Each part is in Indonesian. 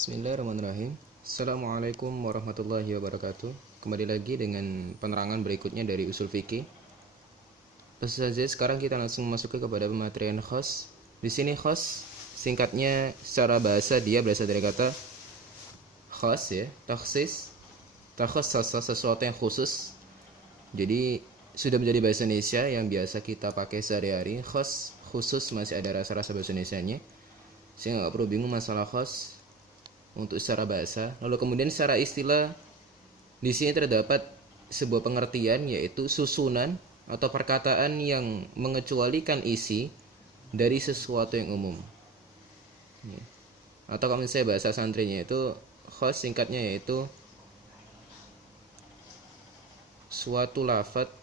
Bismillahirrahmanirrahim. Assalamualaikum warahmatullahi wabarakatuh. Kembali lagi dengan penerangan berikutnya dari usul fikih. Langsung saja sekarang kita langsung masuk kepada pematerian khos. Di sini khos singkatnya secara bahasa dia berasal dari kata khos ya, takhsis. Takhassasa sesuatu yang khusus. Jadi sudah menjadi bahasa Indonesia yang biasa kita pakai sehari-hari. Khos khusus masih ada rasa-rasa bahasa Indonesianya. Sehingga nggak perlu bingung masalah khos untuk secara bahasa. Lalu kemudian secara istilah di sini terdapat sebuah pengertian yaitu susunan atau perkataan yang mengecualikan isi dari sesuatu yang umum. Atau kalau misalnya bahasa santrinya itu khos singkatnya yaitu suatu lafadz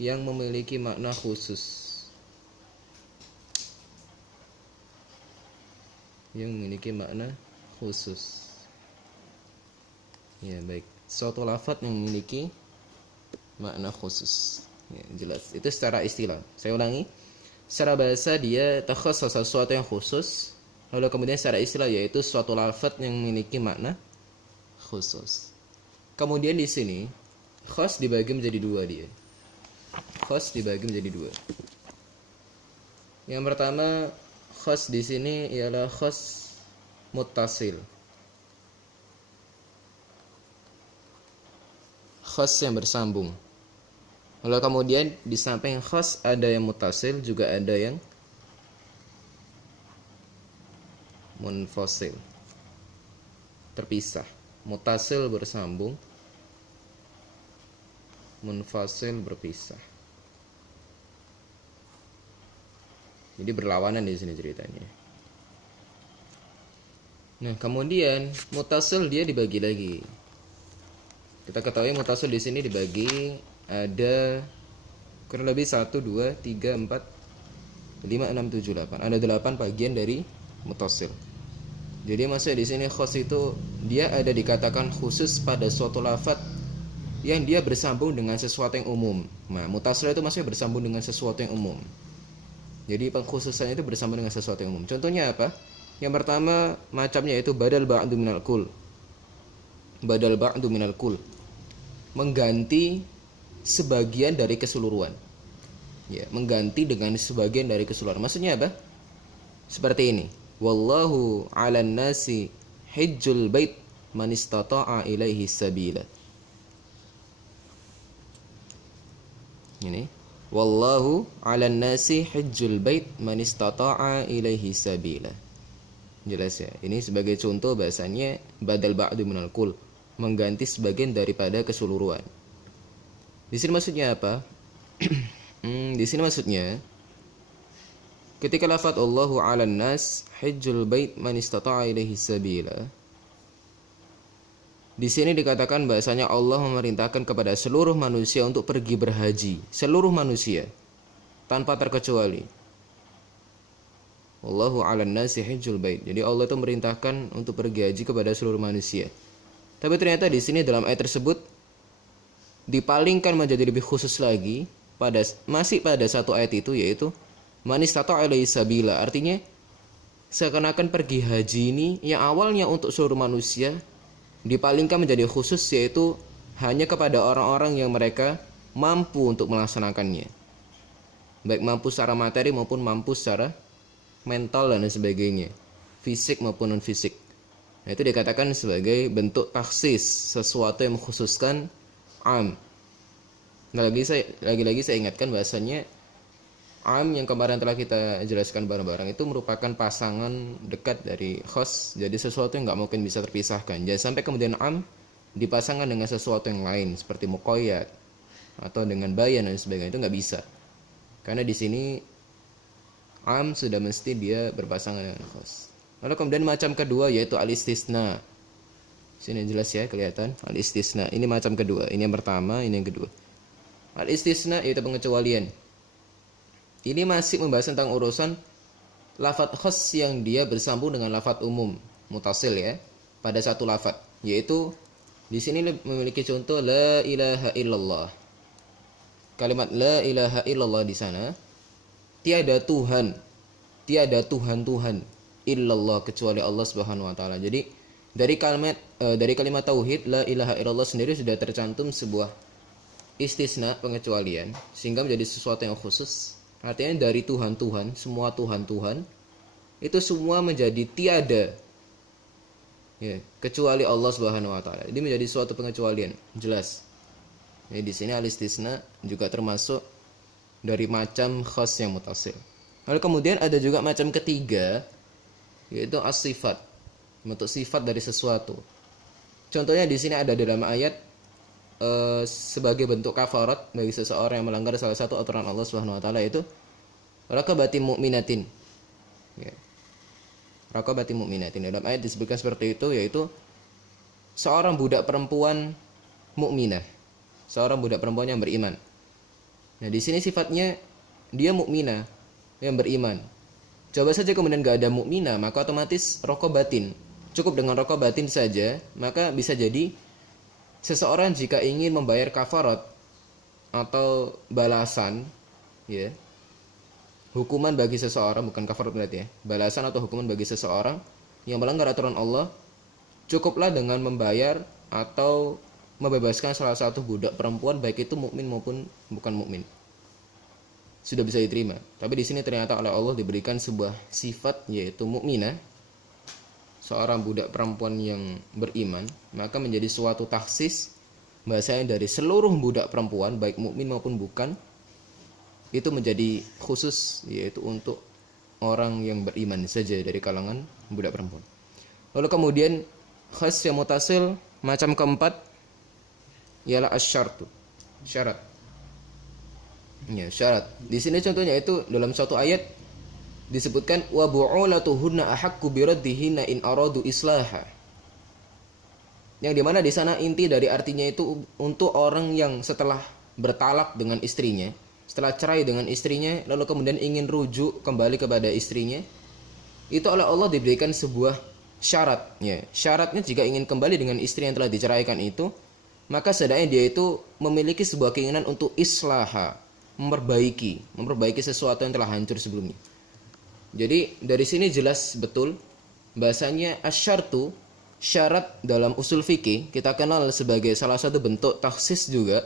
yang memiliki makna khusus. Yang memiliki makna khusus. Ya, baik. Suatu lafadz yang memiliki makna khusus. Ya, jelas. Itu secara istilah. Saya ulangi. Secara bahasa dia takhassas sesuatu yang khusus. Lalu kemudian secara istilah yaitu suatu lafadz yang memiliki makna khusus. Kemudian di sini khas dibagi menjadi dua dia. Khas dibagi menjadi dua. Yang pertama khas di sini ialah khas muttasil. Khas yang bersambung. Lalu kemudian di samping khas ada yang muttasil juga ada yang munfasil. Terpisah. Muttasil bersambung, munfasil berpisah. Jadi berlawanan di sini ceritanya. Nah, kemudian muttasil dia dibagi lagi. Kita ketahui muttasil di sini dibagi ada kurang lebih 1 2 3 4 5 6 7 8. Ada 8 bagian dari muttasil. Jadi maksudnya di sini khos itu dia ada dikatakan khusus pada suatu lafadz yang dia bersambung dengan sesuatu yang umum. Nah, muttasil itu maksudnya bersambung dengan sesuatu yang umum. Jadi pengkhususannya itu bersambung dengan sesuatu yang umum. Contohnya apa? Yang pertama macamnya yaitu badal ba'du minal kul. Badal ba'du minal kul. Mengganti sebagian dari keseluruhan. Ya, mengganti dengan sebagian dari keseluruhan. Maksudnya apa? Seperti ini. Wallahu 'alan nasi hajjul bait man istata'a ilaihi sabila. Ini wallahu 'alan nasi hajjul bait man istata'a ilaihi sabila. Jelas ya. Ini sebagai contoh bahasanya badal ba'du minal kul, mengganti sebagian daripada keseluruhan. Di sini maksudnya apa? Di sini maksudnya ketika lafaz Allahu 'alan nas hajjul bait man istata'a ilaihi sabila. Di sini dikatakan bahasanya Allah memerintahkan kepada seluruh manusia untuk pergi berhaji, seluruh manusia tanpa terkecuali. Wallahu 'alan nasi hajjul bait. Jadi Allah itu memerintahkan untuk pergi haji kepada seluruh manusia. Tapi ternyata di sini dalam ayat tersebut dipalingkan menjadi lebih khusus lagi masih pada satu ayat itu yaitu man istata'a ilaihi sabila. Artinya seakan-akan pergi haji ini yang awalnya untuk seluruh manusia dipalingkan menjadi khusus yaitu hanya kepada orang-orang yang mereka mampu untuk melaksanakannya. Baik mampu secara materi maupun mampu secara mental dan sebagainya. Fisik maupun non fisik. Nah, itu dikatakan sebagai bentuk taksis, sesuatu yang mengkhususkan am. Nah, lagi-lagi saya ingatkan bahasanya am yang kemarin telah kita jelaskan bareng-bareng itu merupakan pasangan dekat dari khos. Jadi sesuatu yang nggak mungkin bisa terpisahkan. Jangan sampai kemudian am dipasangkan dengan sesuatu yang lain seperti muqayyad atau dengan bayan dan sebagainya, itu nggak bisa. Karena di sini am sudah mesti dia berpasangan dengan khos. Lalu kemudian macam kedua yaitu al-istisna. Sini jelas ya kelihatan al-istisna. Ini macam kedua. Ini yang pertama, ini yang kedua. Al-istisna yaitu pengecualian. Ini masih membahas tentang urusan lafadz khas yang dia bersambung dengan lafadz umum mutasil ya pada satu lafadz, yaitu di sini memiliki contoh la ilaha illallah. Kalimat la ilaha illallah di sana tiada Tuhan tiada Tuhan illallah kecuali Allah Subhanahu wa taala. Jadi dari kalimat tauhid la ilaha illallah sendiri sudah tercantum sebuah istisna, pengecualian, sehingga menjadi sesuatu yang khusus. Artinya dari Tuhan, semua Tuhan itu semua menjadi tiada, ya, kecuali Allah Subhanahu wa taala. Ini menjadi suatu pengecualian, jelas. Jadi di sini al-istisna juga termasuk dari macam khas yang mutasil. Lalu kemudian ada juga macam ketiga, yaitu as-sifat, bentuk sifat dari sesuatu. Contohnya di sini ada dalam ayat sebagai bentuk kafarat bagi seseorang yang melanggar salah satu aturan Allah Subhanahu wa taala, yaitu raqabati mu'minatin. Ya. Raqabati mu'minatin. Dalam ayat disebutkan seperti itu, yaitu seorang budak perempuan mukminah, seorang budak perempuan yang beriman. Nah, di sini sifatnya dia mukminah yang beriman. Coba saja kemudian gak ada mukminah, maka otomatis raqabatin. Cukup dengan raqabatin saja, maka bisa jadi seseorang jika ingin membayar kafarat atau balasan, ya, hukuman bagi seseorang, bukan kafarat berarti ya, balasan atau hukuman bagi seseorang yang melanggar aturan Allah, cukuplah dengan membayar atau membebaskan salah satu budak perempuan, baik itu mukmin maupun bukan mukmin. Sudah bisa diterima. Tapi di sini ternyata oleh Allah diberikan sebuah sifat, yaitu mukminah, seorang budak perempuan yang beriman, maka menjadi suatu taksis bahasanya dari seluruh budak perempuan baik mukmin maupun bukan, itu menjadi khusus, yaitu untuk orang yang beriman saja dari kalangan budak perempuan. Lalu kemudian khas yang mutasil macam keempat ialah asyartu, syarat. Ya, syarat. Di sini contohnya itu dalam suatu ayat disebutkan wa bu'ulatuhunna ahaqqu biraddihinna in aradu islaha. Yang dimana di sana inti dari artinya itu untuk orang yang setelah bertalak dengan istrinya, setelah cerai dengan istrinya, lalu kemudian ingin rujuk kembali kepada istrinya, itu oleh Allah diberikan sebuah syarat. Ya, syaratnya jika ingin kembali dengan istri yang telah diceraikan itu, maka setidaknya dia itu memiliki sebuah keinginan untuk islaha, memperbaiki sesuatu yang telah hancur sebelumnya. Jadi dari sini jelas betul bahasanya asyartu, syarat dalam usul fikih kita kenal sebagai salah satu bentuk takhsis juga,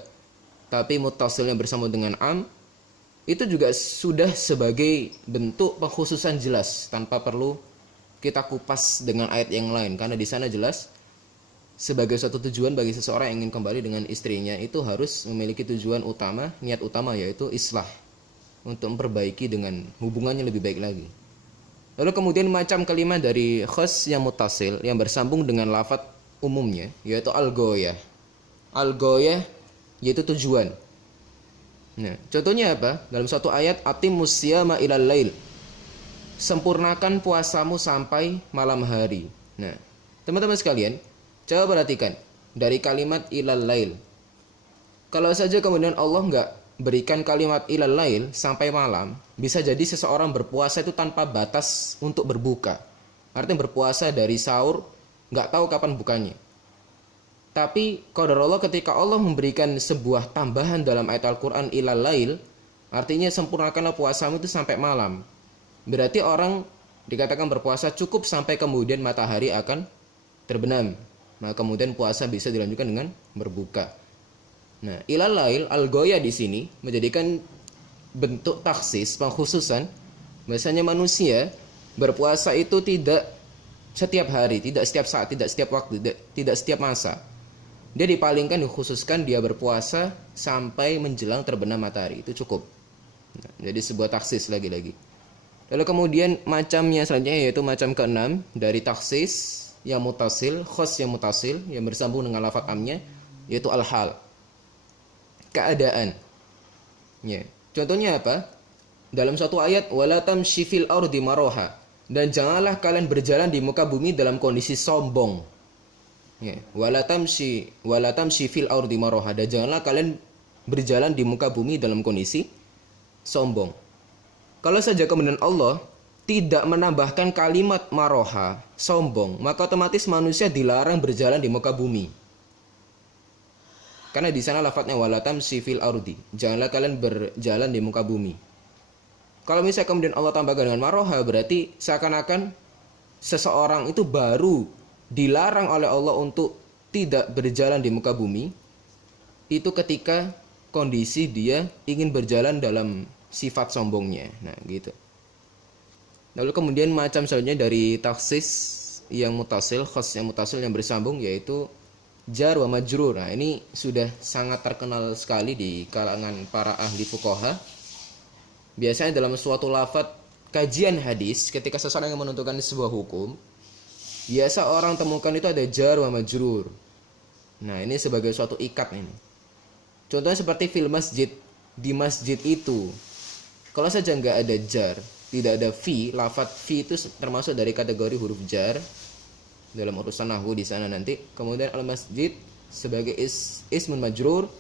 tapi muttasilnya bersama dengan am, itu juga sudah sebagai bentuk pengkhususan jelas tanpa perlu kita kupas dengan ayat yang lain, karena di sana jelas sebagai suatu tujuan bagi seseorang yang ingin kembali dengan istrinya itu harus memiliki tujuan utama, niat utama, yaitu islah, untuk memperbaiki dengan hubungannya lebih baik lagi. Lalu kemudian macam kelima dari khas yang mutasil yang bersambung dengan lafadz umumnya, yaitu al-ghoyah. Al-ghoyah yaitu tujuan. Nah, contohnya apa? Dalam suatu ayat, atimmus siyama ilal lail. Sempurnakan puasamu sampai malam hari. Nah, teman-teman sekalian, coba perhatikan dari kalimat ilal lail. Kalau saja kemudian Allah enggak berikan kalimat ilal lail sampai malam, bisa jadi seseorang berpuasa itu tanpa batas untuk berbuka. Artinya berpuasa dari sahur, nggak tahu kapan bukanya. Tapi qadar Allah ketika Allah memberikan sebuah tambahan dalam ayat Al-Quran ilal lail, artinya sempurnakanlah puasamu itu sampai malam. Berarti orang dikatakan berpuasa cukup sampai kemudian matahari akan terbenam. Nah, kemudian puasa bisa dilanjutkan dengan berbuka. Nah, ilal lail al-ghoyah di sini menjadikan bentuk taksis, pengkhususan bahasanya manusia berpuasa itu tidak setiap hari, tidak setiap saat, tidak setiap waktu, tidak setiap masa. Dia dipalingkan, dikhususkan dia berpuasa sampai menjelang terbenam matahari, itu cukup. Nah, jadi sebuah taksis lagi-lagi. Lalu kemudian macamnya selanjutnya yaitu macam keenam dari taksis yang mutasil, khas yang mutasil yang bersambung dengan lafaz amnya, yaitu al-hal, keadaan. Ya. Contohnya apa? Dalam suatu ayat, wala tamshi fil ardi maraha, dan janganlah kalian berjalan di muka bumi dalam kondisi sombong. Ya. Wala tamshi fil ardi maraha, dan janganlah kalian berjalan di muka bumi dalam kondisi sombong. Kalau saja kemudian Allah tidak menambahkan kalimat maroha, sombong, maka otomatis manusia dilarang berjalan di muka bumi. Karena di sana lafadznya wala tamshi fil ardi, janganlah kalian berjalan di muka bumi. Kalau misalnya kemudian Allah tambahkan dengan maroha, berarti seakan-akan seseorang itu baru dilarang oleh Allah untuk tidak berjalan di muka bumi itu ketika kondisi dia ingin berjalan dalam sifat sombongnya. Nah, gitu. Lalu kemudian macam selanjutnya dari taksis yang mutasil, khas yang mutasil yang bersambung yaitu jar wa majrur. Nah, ini sudah sangat terkenal sekali di kalangan para ahli fuqaha. Biasanya dalam suatu lafaz kajian hadis ketika seseorang yang menentukan sebuah hukum, biasa orang temukan itu ada jar wa majrur. Nah, ini sebagai suatu ikat ini. Contohnya seperti fil masjid, di masjid itu. Kalau saja nggak ada jar, tidak ada fi, lafaz fi itu termasuk dari kategori huruf jar dalam urusan nahwu di sana nanti. Kemudian al masjid sebagai ismun majrur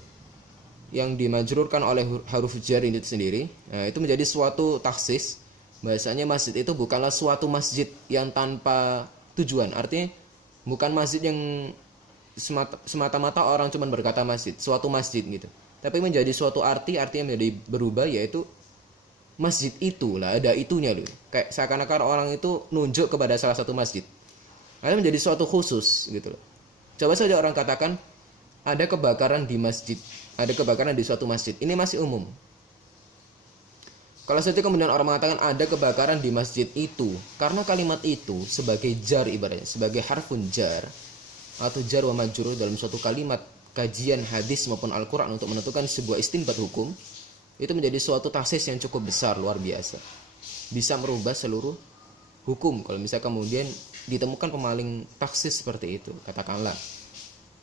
yang dimajrurkan oleh huruf jar itu sendiri. Nah, itu menjadi suatu taksis. Bahasanya masjid itu bukanlah suatu masjid yang tanpa tujuan. Artinya bukan masjid yang semata-mata orang cuma berkata masjid, suatu masjid gitu. Tapi menjadi suatu artinya menjadi berubah, yaitu masjid itu lah, ada itunya loh. Kayak seakan-akan orang itu nunjuk kepada salah satu masjid. Ada menjadi suatu khusus gitu loh. Coba saja orang katakan ada kebakaran di masjid, ada kebakaran di suatu masjid. Ini masih umum. Kalau saja kemudian orang mengatakan ada kebakaran di masjid itu, karena kalimat itu sebagai jar ibaratnya, sebagai harfun jar atau jar wa majrur dalam suatu kalimat kajian hadis maupun Al-Quran untuk menentukan sebuah istinbat hukum, itu menjadi suatu taksis yang cukup besar, luar biasa. Bisa merubah seluruh hukum kalau misalnya kemudian ditemukan pemaling taksis seperti itu, katakanlah.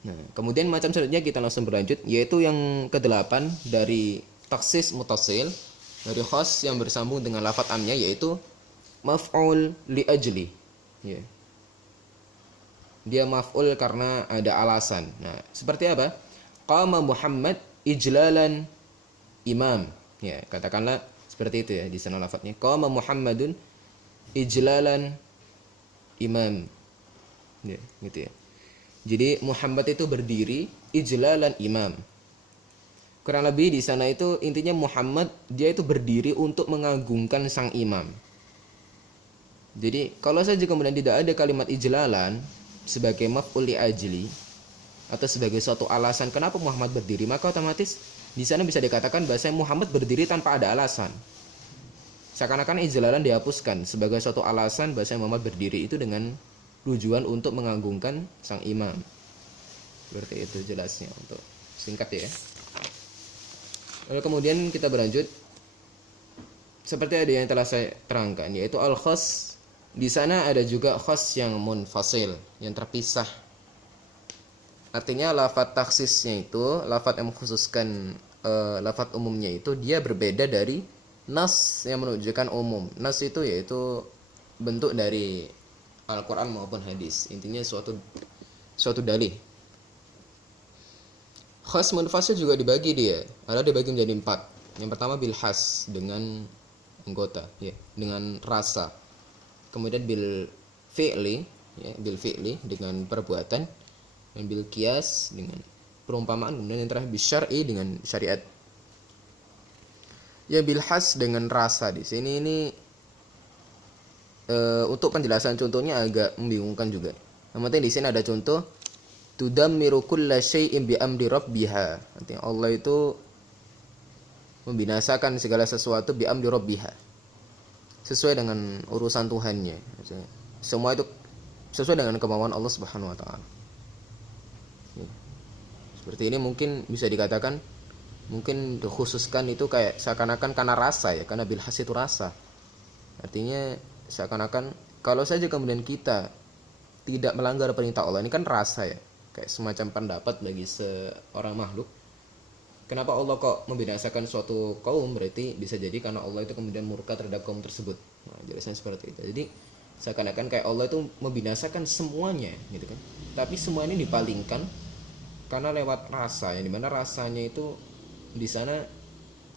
Nah, kemudian macam selanjutnya kita langsung berlanjut, yaitu yang ke-8 dari taksis mutasil, dari khas yang bersambung dengan lafadz amnya, yaitu maf'ul li ajli. Ya. Dia maf'ul karena ada alasan. Nah, seperti apa? Qama Muhammad ijlalan imam. Ya, katakanlah seperti itu ya di sana lafadznya. Qama Muhammadun ijlalan imam. Ya, gitu ya. Jadi Muhammad itu berdiri ijlalan imam. Kurang lebih di sana itu intinya Muhammad dia itu berdiri untuk mengagungkan sang imam. Jadi kalau saja kemudian tidak ada kalimat ijlalan sebagai maf'ul li ajli atau sebagai suatu alasan kenapa Muhammad berdiri, maka otomatis di sana bisa dikatakan bahasa Muhammad berdiri tanpa ada alasan. Seakan-akan ijlalan dihapuskan sebagai suatu alasan bahasa Muhammad berdiri itu dengan tujuan untuk mengagungkan sang imam. Seperti itu jelasnya untuk singkat ya. Lalu kemudian kita berlanjut seperti ada yang telah saya terangkan, yaitu al-khas. Di sana ada juga khas yang munfasil, yang terpisah. Artinya lafadz taksisnya itu, lafadz yang mengkhususkan lafadz umumnya itu dia berbeda dari nas yang menunjukkan umum. Nas itu yaitu bentuk dari Al-Quran maupun hadis. Intinya suatu dalih. Khas munfasil juga dibagi dia. Ada dibagi menjadi 4. Yang pertama bil has, dengan anggota, ya, dengan rasa. Kemudian bil fi'li, ya, bil fi'li dengan perbuatan, dan bil qiyas dengan perumpamaan, kemudian yang terakhir bil syar'i dengan syariat. Ya, bil has dengan rasa di sini ini untuk penjelasan contohnya agak membingungkan juga. Yang penting di sini ada contoh tudammiru kulla syai'in bi amri rabbiha. Artinya Allah itu membinasakan segala sesuatu bi amri rabbiha, sesuai dengan urusan Tuhannya. Semua itu sesuai dengan kemauan Allah Subhanahu wa taala. Seperti ini mungkin bisa dikatakan mungkin dikhususkan itu kayak seakan-akan karena rasa ya, karena bilhas itu rasa. Artinya seakan-akan kalau saja kemudian kita tidak melanggar perintah Allah, ini kan rasa ya, kayak semacam pendapat bagi seorang makhluk. Kenapa Allah kok membinasakan suatu kaum? Berarti bisa jadi karena Allah itu kemudian murka terhadap kaum tersebut. Nah, jelasnya seperti itu. Jadi seakan-akan kayak Allah itu membinasakan semuanya, gitu kan? Tapi semua ini dipalingkan karena lewat rasa, yang dimana rasanya itu di sana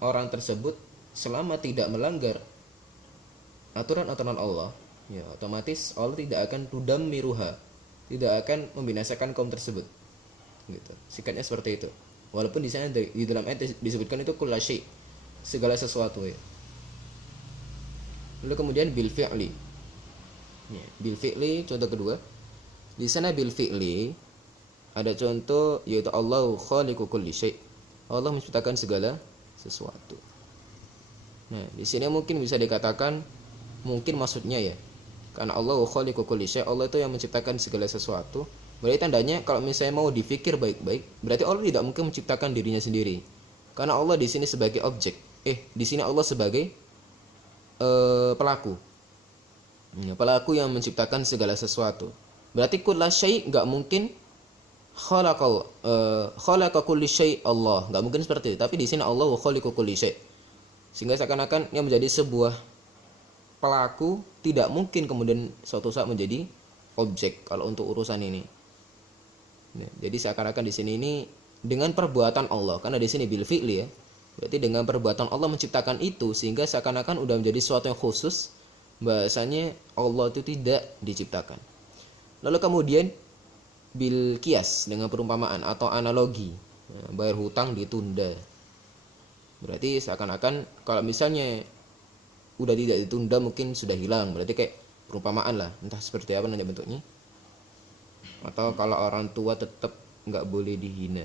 orang tersebut selama tidak melanggar aturan-aturan Allah, ya otomatis Allah tidak akan tudammiruha, tidak akan membinasakan kaum tersebut. Gitu. Sikapnya seperti itu. Walaupun di sana di dalam ayat disebutkan itu kulla syai', segala sesuatu ya. Lalu kemudian bil fi'li. Ya, bil fi'li contoh kedua. Di sana bil fi'li ada contoh yaitu Allahu khaliqu kulli syai'. Allah menciptakan segala sesuatu. Nah, di sini mungkin bisa dikatakan mungkin maksudnya ya. Karena Allahu khaliqu kulli syai', Allah itu yang menciptakan segala sesuatu. Berarti tandanya kalau misalnya mau dipikir baik-baik, berarti Allah tidak mungkin menciptakan dirinya sendiri. Karena Allah di sini sebagai objek. Di sini Allah sebagai pelaku. Ya, pelaku yang menciptakan segala sesuatu. Berarti kullu syai' enggak mungkin khalaqa kulli syai' Allah. Enggak mungkin seperti itu. Tapi di sini Allah wa khaliqu kulli syai'. Sehingga seakan-akan yang menjadi sebuah pelaku tidak mungkin kemudian suatu saat menjadi objek kalau untuk urusan ini. Nah, jadi seakan-akan di sini ini dengan perbuatan Allah, karena di sini bil fi'li ya. Berarti dengan perbuatan Allah menciptakan itu sehingga seakan-akan udah menjadi sesuatu yang khusus, bahasanya Allah itu tidak diciptakan. Lalu kemudian bil kias dengan perumpamaan atau analogi, bayar hutang ditunda. Berarti seakan-akan kalau misalnya udah tidak ditunda mungkin sudah hilang, berarti kayak perumpamaan lah, entah seperti apa nanti bentuknya. Atau kalau orang tua tetap nggak boleh dihina,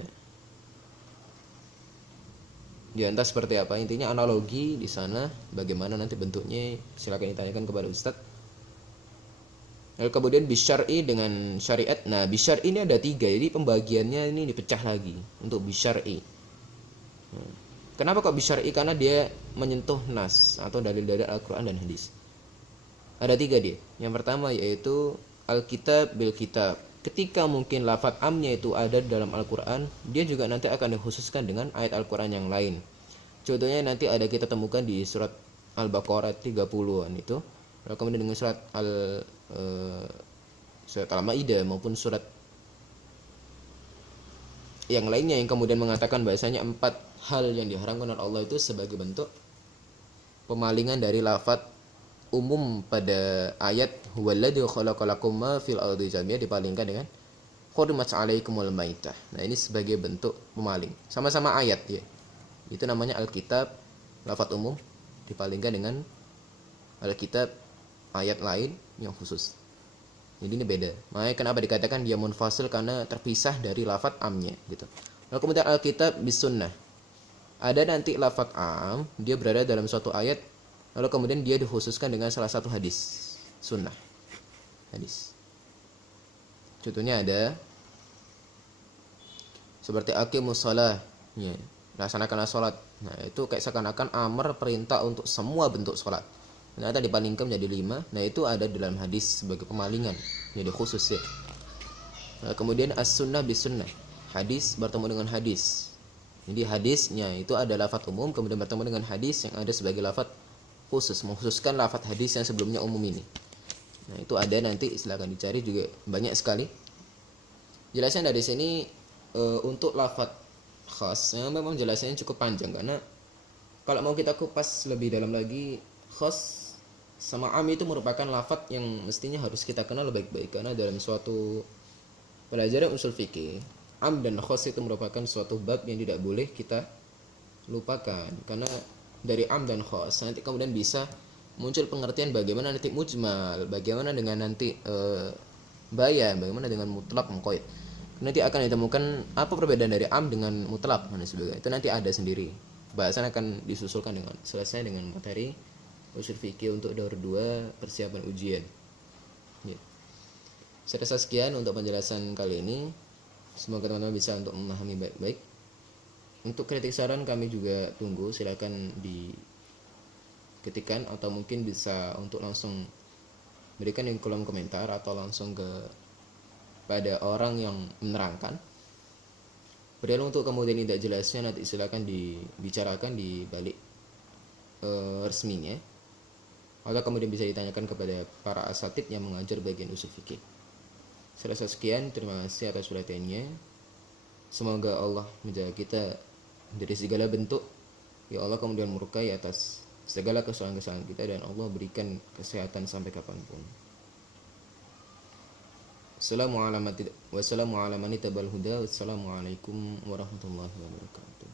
ya entah seperti apa, intinya analogi di sana. Bagaimana nanti bentuknya silakan ditanyakan kepada Ustadz. Lalu kemudian bisyar'i dengan syariat. Nah, bisyar'i ini ada 3, jadi pembagiannya ini dipecah lagi untuk bisyar'i. Kenapa kok bisyar'i? Karena dia menyentuh nas atau dalil-dalil Al-Quran dan hadis. Ada 3 dia. Yang pertama yaitu Alkitab bil kitab. Ketika mungkin lafadz amnya itu ada dalam Al-Quran, dia juga nanti akan dikhususkan dengan ayat Al-Quran yang lain. Contohnya nanti ada kita temukan di surat Al-Baqarah 30-an itu. Lalu kemudian dengan surat Al-Maidah maupun surat yang lainnya yang kemudian mengatakan bahasanya 4 hal yang diharamkan oleh Allah itu sebagai bentuk pemalingan dari lafadz umum pada ayat huwallazi khalaqalakum ma fil ardi jami'an dipalingkan dengan hurrimat 'alaikumul maitah. Nah, ini sebagai bentuk pemaling. Sama-sama ayat ya. Itu namanya Alkitab, lafadz umum dipalingkan dengan Alkitab ayat lain yang khusus. Jadi ini beda. Makanya kenapa dikatakan dia munfasil, karena terpisah dari lafadz amnya gitu. Lalu kemudian Alkitab bis sunnah. Ada nanti lafadz am, dia berada dalam suatu ayat, lalu kemudian dia dikhususkan dengan salah satu hadis sunnah. Hadis. Contohnya ada seperti aqimus shalah, ya, laksanakanlah salat. Nah, itu kayak seakan-akan amar perintah untuk semua bentuk salat. Ternyata dipalingkan menjadi 5. Nah, itu ada dalam hadis sebagai pemalingan, jadi khusus ya. Nah, kemudian as-sunnah bis sunnah. Hadis bertemu dengan hadis. Jadi hadisnya itu ada lafadz umum kemudian bertemu dengan hadis yang ada sebagai lafadz khusus, mengkhususkan lafadz hadis yang sebelumnya umum ini. Nah, itu ada nanti silakan dicari juga banyak sekali. Jelasnya dari sini untuk lafadz khas memang jelasannya cukup panjang, karena kalau mau kita kupas lebih dalam lagi, khas sama am itu merupakan lafadz yang mestinya harus kita kenal baik-baik, karena dalam suatu pelajaran usul fikih, am dan khas itu merupakan suatu bab yang tidak boleh kita lupakan. Karena dari am dan khas nanti kemudian bisa muncul pengertian bagaimana nanti mujmal, bagaimana dengan nanti bayan, bagaimana dengan mutlak, muqayyad. Nanti akan ditemukan apa perbedaan dari am dengan mutlak dan sebagainya. Itu nanti ada sendiri. Bahasan akan disusulkan dengan selesai dengan materi usul fikih untuk daur 2 persiapan ujian. Ya. Saya rasa sekian untuk penjelasan kali ini. Semoga teman-teman bisa untuk memahami baik-baik. Untuk kritik saran kami juga tunggu, silakan diketikkan atau mungkin bisa untuk langsung berikan di kolom komentar atau langsung pada orang yang menerangkan. Padahal untuk kemudian tidak jelasnya nanti silakan dibicarakan di balik resminya, atau kemudian bisa ditanyakan kepada para asatid yang mengajar bagian usul fikih. Saya rasa sekian, terima kasih atas perhatiannya. Semoga Allah menjaga kita dari segala bentuk, ya Allah kemudian murkai atas segala kesalahan-kesalahan kita, dan Allah berikan kesehatan sampai kapanpun. Wassalamualaikum warahmatullahi wabarakatuh.